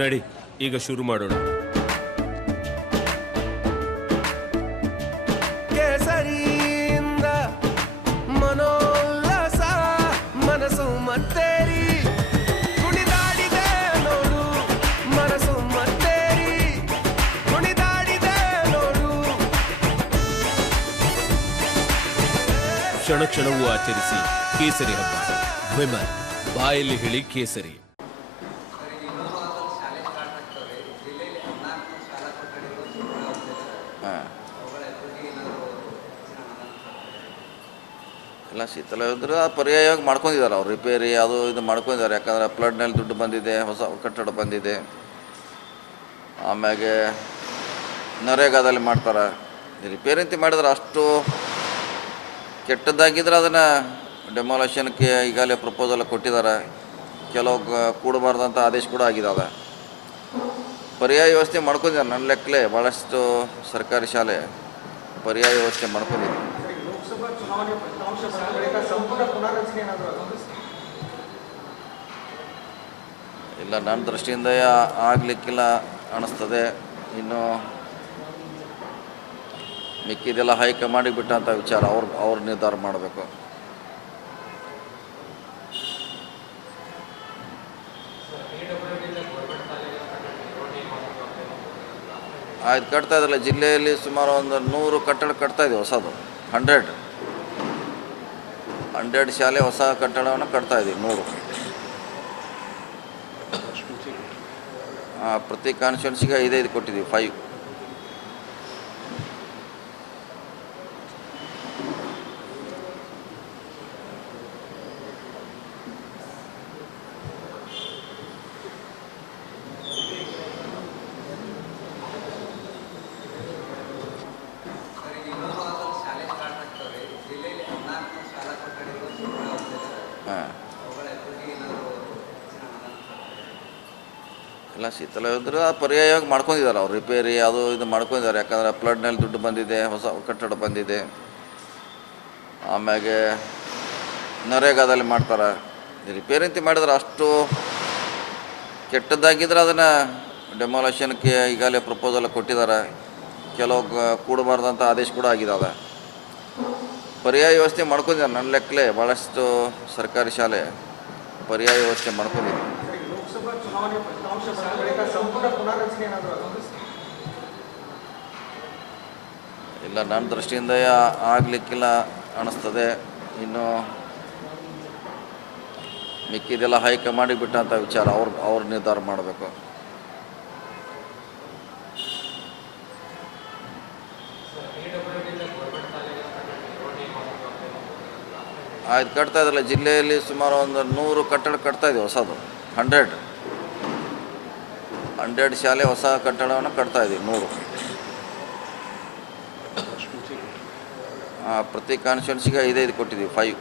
ನಡಿ, ಈಗ ಶುರು ಮಾಡೋಣ. ಕೇಸರಿಯಿಂದ ಮನೋಲ್ಲಾಸ ಮನಸ್ಸು ಮತ್ತೇರಿ ಕುಣಿದಾಡಿದೆ ನೋಡು, ಮನಸ್ಸು ಮತ್ತೇರಿ ಕುಣಿದಾಡಿದೆ ನೋಡು. ಕ್ಷಣ ಕ್ಷಣವೂ ಆಚರಿಸಿ ಕೇಸರಿ ಹಬ್ಬ. ವಿಮಲ್, ಬಾಯಲ್ಲಿ ಹೇಳಿ ಕೇಸರಿ. ಎಲ್ಲ ಶೀತಲ ಇದ್ರೆ ಪರ್ಯಾಯವಾಗಿ ಮಾಡ್ಕೊಂಡಿದ್ದಾರೆ ಅವ್ರು, ರಿಪೇರಿ ಅದು ಇದು ಮಾಡ್ಕೊಂಡಿದ್ದಾರೆ. ಯಾಕಂದರೆ ಫ್ಲಡ್ನಲ್ಲಿ ದುಡ್ಡು ಬಂದಿದೆ, ಹೊಸ ಕಟ್ಟಡ ಬಂದಿದೆ. ಆಮ್ಯಾಗೆ ನರೇಗಾದಲ್ಲಿ ಮಾಡ್ತಾರೆ. ರಿಪೇರಿ ಅಂತ ಮಾಡಿದ್ರೆ ಅಷ್ಟು ಕೆಟ್ಟದ್ದಾಗಿದ್ರೆ ಅದನ್ನು ಡೆಮಾಲೇಷನ್ಗೆ ಈಗಾಗಲೇ ಪ್ರಪೋಸಲ್ ಕೊಟ್ಟಿದ್ದಾರೆ. ಕೆಲವು ಕೂಡಬಾರ್ದಂಥ ಆದೇಶ ಕೂಡ ಆಗಿದ್ದಾವೆ. ಪರ್ಯಾಯ ವ್ಯವಸ್ಥೆ ಮಾಡ್ಕೊಂಡಿದ್ದಾರೆ. ನನ್ನ ಲೆಕ್ಕಲೆ ಭಾಳಷ್ಟು ಸರ್ಕಾರಿ ಶಾಲೆ ಪರ್ಯಾಯ ವ್ಯವಸ್ಥೆ ಮಾಡ್ಕೊಂಡಿದ್ದಾರೆ. ಇಲ್ಲ, ನನ್ನ ದೃಷ್ಟಿಯಿಂದ ಆಗಲಿಕ್ಕಿಲ್ಲ ಅನ್ನಿಸ್ತದೆ. ಇನ್ನು ಮಿಕ್ಕಿದೆಲ್ಲ ಹೈಕಮಾಂಡಿಗೆ ಬಿಟ್ಟಂಥ ವಿಚಾರ, ಅವ್ರು ನಿರ್ಧಾರ ಮಾಡಬೇಕು. ಆಯ್ತು, ಕಟ್ತಾ ಇದ್ರಲ್ಲ ಜಿಲ್ಲೆಯಲ್ಲಿ ಸುಮಾರು ಒಂದು 100 ಕಟ್ಟಡ ಕಟ್ತಾ ಇದ್ದೀವಿ ಹೊಸದು. 100 ಶಾಲೆ ಹೊಸ ಕಟ್ಟಡವನ್ನು ಕಟ್ತಾ ಇದ್ದೀವಿ. 100 ಪ್ರತಿ ಕಾನ್ಸ್ಟಿಟ್ಯೂನ್ಸಿಗೆ 5 ಕೊಟ್ಟಿದ್ದೀವಿ. 5 ಎಲ್ಲ ಶೀತಲ ಇದ್ರೆ ಪರ್ಯಾಯವಾಗಿ ಮಾಡ್ಕೊಂಡಿದ್ದಾರೆ ಅವ್ರು, ರಿಪೇರಿ ಅದು ಇದು ಮಾಡ್ಕೊಂಡಿದ್ದಾರೆ. ಯಾಕಂದರೆ ಫ್ಲಡ್ನಲ್ಲಿ ದುಡ್ಡು ಬಂದಿದೆ, ಹೊಸ ಕಟ್ಟಡ ಬಂದಿದೆ. ಆಮ್ಯಾಗೆ ನರೇಗಾದಲ್ಲಿ ಮಾಡ್ತಾರೆ. ರಿಪೇರಿ ಅಂತ ಮಾಡಿದ್ರೆ ಅಷ್ಟು ಕೆಟ್ಟದ್ದಾಗಿದ್ರೆ ಅದನ್ನು ಡೆಮಾಲೇಷನ್ಗೆ ಈಗಾಗಲೇ ಪ್ರಪೋಸಲ್ ಕೊಟ್ಟಿದ್ದಾರೆ. ಕೆಲವು ಕೂಡಬಾರ್ದಂಥ ಆದೇಶ ಕೂಡ ಆಗಿದ್ದಾವೆ. ಪರ್ಯಾಯ ವ್ಯವಸ್ಥೆ ಮಾಡ್ಕೊಂಡಿದ್ದಾರೆ. ನನ್ನ ಲೆಕ್ಕಲೆ ಭಾಳಷ್ಟು ಸರ್ಕಾರಿ ಶಾಲೆ ಪರ್ಯಾಯ ವ್ಯವಸ್ಥೆ ಮಾಡ್ಕೊಂಡಿದ್ದಾರೆ. ಇಲ್ಲ, ನನ್ನ ದೃಷ್ಟಿಯಿಂದ ಆಗಲಿಕ್ಕಿಲ್ಲ ಅನ್ನಿಸ್ತದೆ. ಇನ್ನು ಮಿಕ್ಕಿದೆಲ್ಲ ಹೈಕಮಾಂಡಿಗೆ ಬಿಟ್ಟಂಥ ವಿಚಾರ, ಅವ್ರು ನಿರ್ಧಾರ ಮಾಡಬೇಕು. ಆಯ್ತು, ಕಟ್ತಾ ಇದ್ರಲ್ಲ ಜಿಲ್ಲೆಯಲ್ಲಿ ಸುಮಾರು ಒಂದು 100 ಕಟ್ಟಡ ಕಟ್ತಾ ಇದ್ದೀವಿ ಹೊಸದು. 100 ಶಾಲೆ ಹೊಸ ಕಟ್ಟಡವನ್ನು ಕಟ್ತಾ ಇದ್ದೀವಿ. 100 ಪ್ರತಿ ಕಾನ್ಸ್ಟಿಟ್ಯೂನ್ಸಿಗೆ 5 ಕೊಟ್ಟಿದ್ದೀವಿ. 5